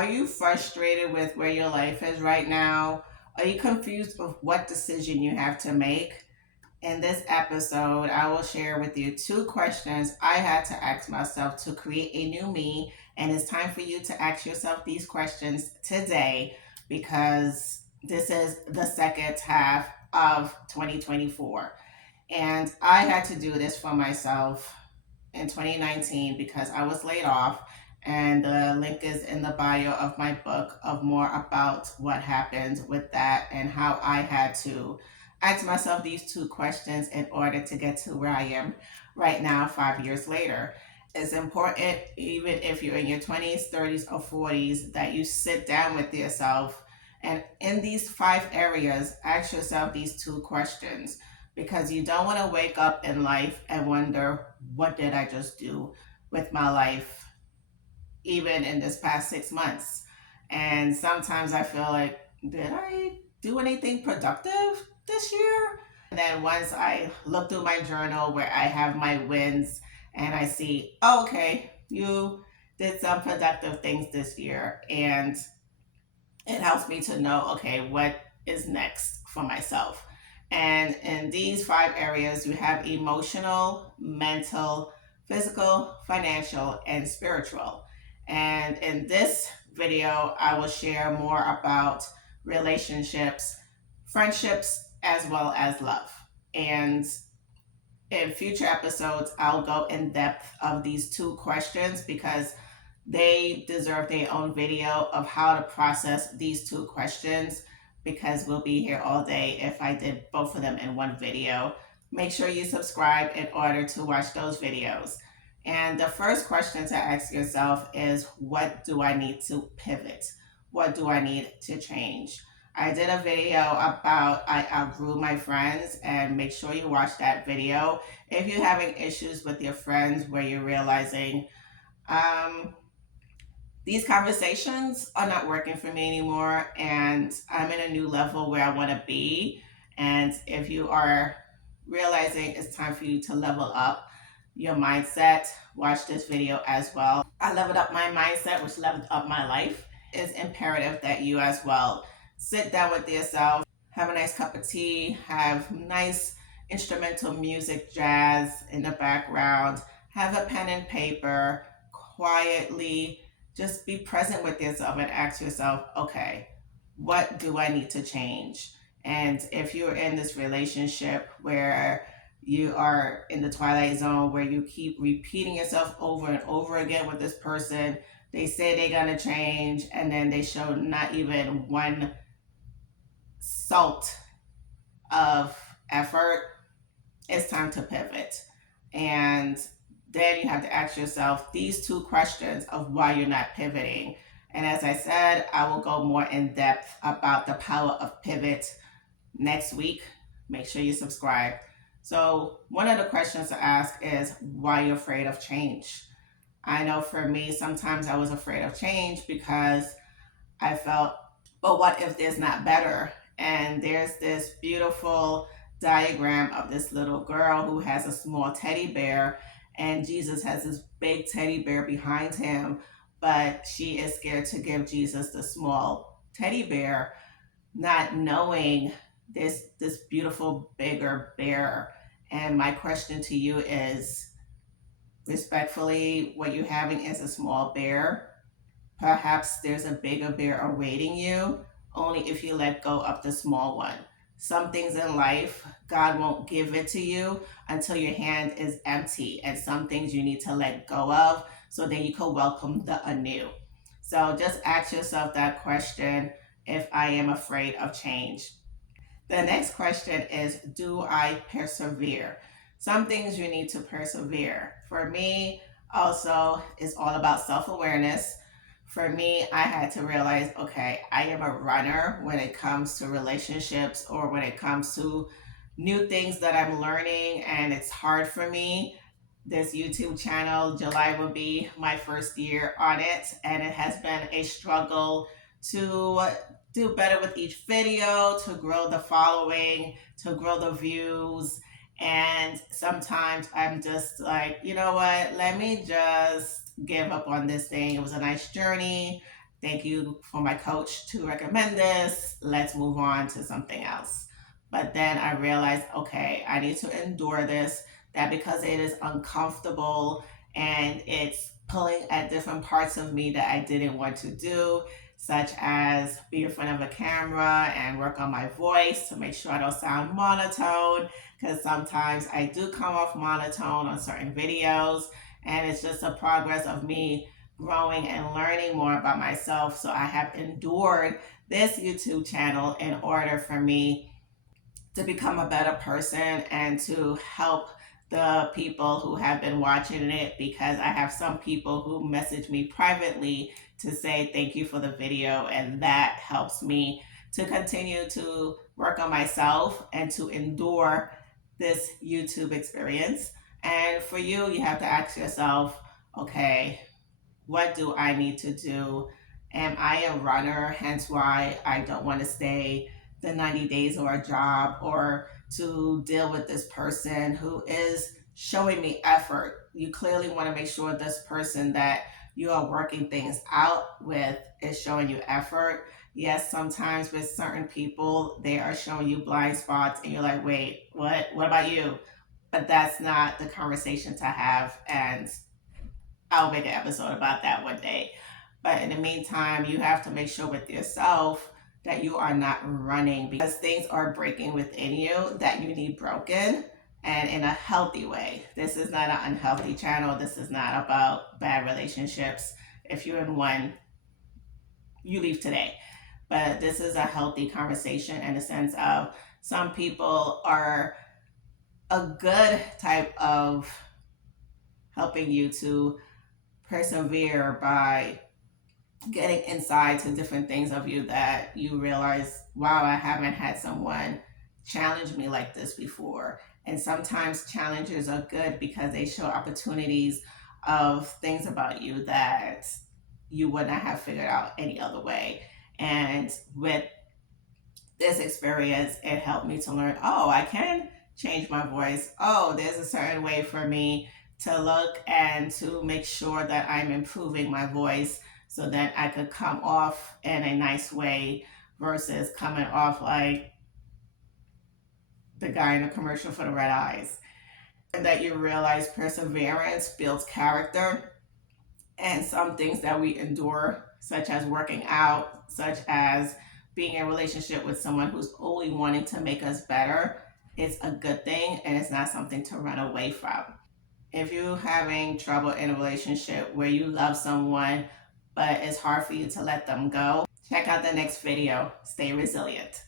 Are you frustrated with where your life is right now? Are you confused with what decision you have to make? In this episode, I will share with you two questions I had to ask myself to create a new me. And it's time for you to ask yourself these questions today because this is the second half of 2024. And I had to do this for myself in 2019 because I was laid off. And the link is in the bio of my book of more about what happened with that and how I had to ask myself these two questions in order to get to where I am right now, 5 years later. It's important, even if you're in your 20s, 30s, or 40s, that you sit down with yourself and in these five areas, ask yourself these two questions because you don't want to wake up in life and wonder, what did I just do with my life, even in this past 6 months? And sometimes I feel like, did I do anything productive this year? And then once I look through my journal where I have my wins and I see, oh, okay, you did some productive things this year. And it helps me to know, okay, what is next for myself. And in these five areas, you have emotional, mental, physical, financial, and spiritual. And in this video, I will share more about relationships, friendships, as well as love. And in future episodes, I'll go in depth of these two questions because they deserve their own video of how to process these two questions because we'll be here all day if I did both of them in one video. Make sure you subscribe in order to watch those videos. And the first question to ask yourself is, what do I need to pivot? What do I need to change? I did a video about I outgrew my friends, and make sure you watch that video. If you're having issues with your friends where you're realizing, these conversations are not working for me anymore and I'm in a new level where I want to be. And if you are realizing it's time for you to level up your mindset, watch this video as well. I leveled up my mindset, which leveled up my life. It's imperative that you as well sit down with yourself, have a nice cup of tea, have nice instrumental music, jazz in the background, have a pen and paper, quietly just be present with yourself and ask yourself, okay, what do I need to change? And if you're in this relationship where you are in the twilight zone, where you keep repeating yourself over and over again with this person, they say they're going to change, and then they show not even one salt of effort, it's time to pivot. And then you have to ask yourself these two questions of why you're not pivoting. And as I said, I will go more in depth about the power of pivot next week. Make sure you subscribe. So one of the questions to ask is, why you're afraid of change? I know for me, sometimes I was afraid of change because I felt, but what if there's not better? And there's this beautiful diagram of this little girl who has a small teddy bear, and Jesus has this big teddy bear behind him, but she is scared to give Jesus the small teddy bear, not knowing this beautiful bigger bear. And my question to you is, respectfully, what you're having is a small bear. Perhaps there's a bigger bear awaiting you, only if you let go of the small one. Some things in life, God won't give it to you until your hand is empty, and some things you need to let go of so then you can welcome the anew. So just ask yourself that question, if I am afraid of change. The next question is, do I persevere? Some things you need to persevere. For me, also, it's all about self awareness. For me, I had to realize, okay, I am a runner when it comes to relationships or when it comes to new things that I'm learning, and it's hard for me. This YouTube channel, July will be my first year on it, and it has been a struggle to do better with each video, to grow the following, to grow the views. And sometimes I'm just like, you know what, let me just give up on this thing. It was a nice journey. Thank you for my coach to recommend this. Let's move on to something else. But then I realized, okay, I need to endure this, that because it is uncomfortable and it's pulling at different parts of me that I didn't want to do, such as be in front of a camera and work on my voice to make sure I don't sound monotone. Because sometimes I do come off monotone on certain videos, and it's just a progress of me growing and learning more about myself. So I have endured this YouTube channel in order for me to become a better person and to help the people who have been watching it, because I have some people who message me privately to say thank you for the video, and that helps me to continue to work on myself and to endure this YouTube experience. And for you, you have to ask yourself, okay, what do I need to do? Am I a runner? Hence why I don't want to stay the 90 days or a job, or to deal with this person who is showing me effort. You clearly want to make sure this person that you are working things out with is showing you effort. Yes, sometimes with certain people, they are showing you blind spots and you're like, wait, what? What about you? But that's not the conversation to have. And I'll make an episode about that one day. But in the meantime, you have to make sure with yourself that you are not running, because things are breaking within you that you need broken, and in a healthy way. This is not an unhealthy channel. This is not about bad relationships. If you're in one, you leave today. But this is a healthy conversation in the sense of some people are a good type of helping you to persevere by getting inside to different things of you that you realize, wow, I haven't had someone challenge me like this before. And sometimes challenges are good because they show opportunities of things about you that you would not have figured out any other way. And with this experience, it helped me to learn, oh, I can change my voice. Oh, there's a certain way for me to look and to make sure that I'm improving my voice so that I could come off in a nice way versus coming off like the guy in the commercial for the red eyes. And that you realize perseverance builds character, and some things that we endure, such as working out, such as being in a relationship with someone who's only wanting to make us better, it's a good thing and it's not something to run away from. If you're having trouble in a relationship where you love someone but it's hard for you to let them go, check out the next video. Stay resilient.